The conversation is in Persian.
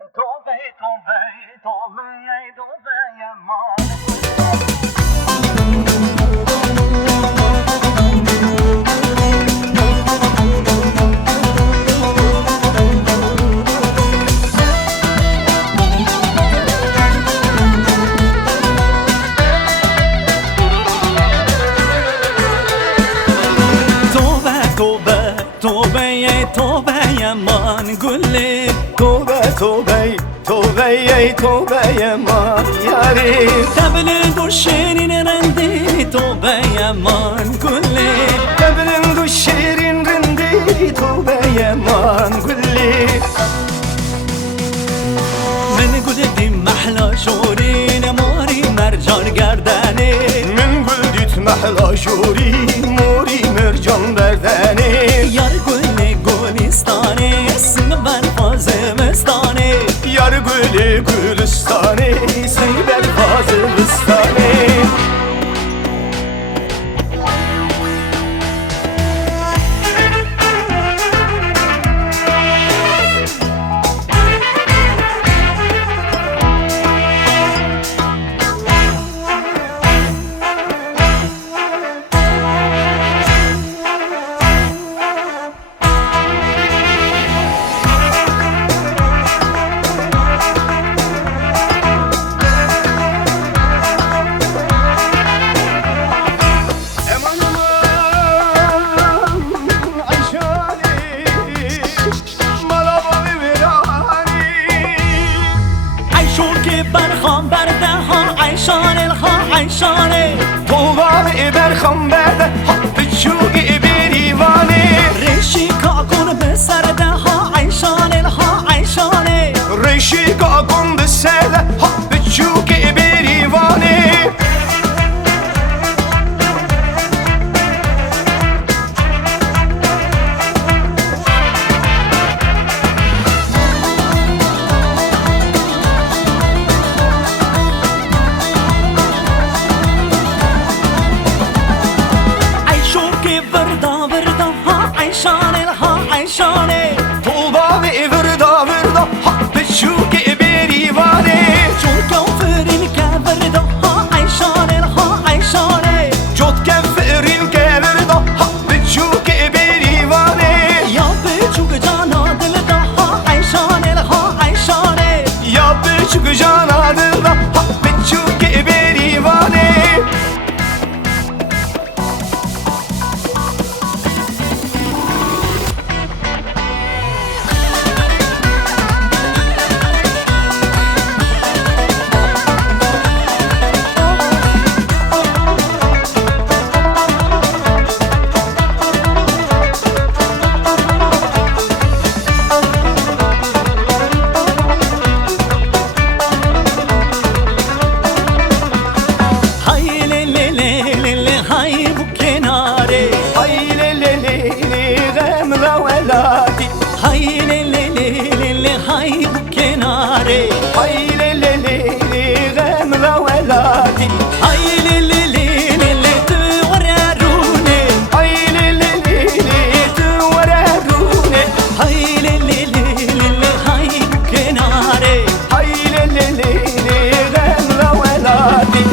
توبه توبه توبه ای توبه ما توبه يمان قول لي توبه توبه توبه ای توبه یمان یاری تبلغ الشيرين رندي توبه يمان قول لي تبلغ الشيرين رندي توبه یمان قول لي من قلت محلى شورين موري مرجان گردني من قلت محلى شورين موري مرجان بردني يار قولي قولستاني اسم برفازمستاني یار گل گلستاني سنگ بر فازلستاني برخان برده ها عیشان الها عیشانه توبه برخان برده ها بچوگی بریوانه ریشی کاکون به سرده ها عیشان الها عیشانه ریشی کاکون به سرده ها بچوگی بریوانه عیشان الها عیشانه توبه وردا وردا ها بچوگی بریوانه جود کافرین که وردا ها عیشان الها عیشانه جود کافرین که وردا ها بچوگی بریوانه یا بچوگ جانا دل دا ها عیشان الها عیشانه یا بچوگ جانا دل دا ها بچوگی بریوانه هاي ليلي ليلي هاي بكناري هاي ليلي ليلي غمرة ولادي هاي ليلي ليلي تورروني هاي ليلي ليلي تورروني هاي ليلي ليلي هاي بكناري هاي ليلي ليلي غمرة ولادي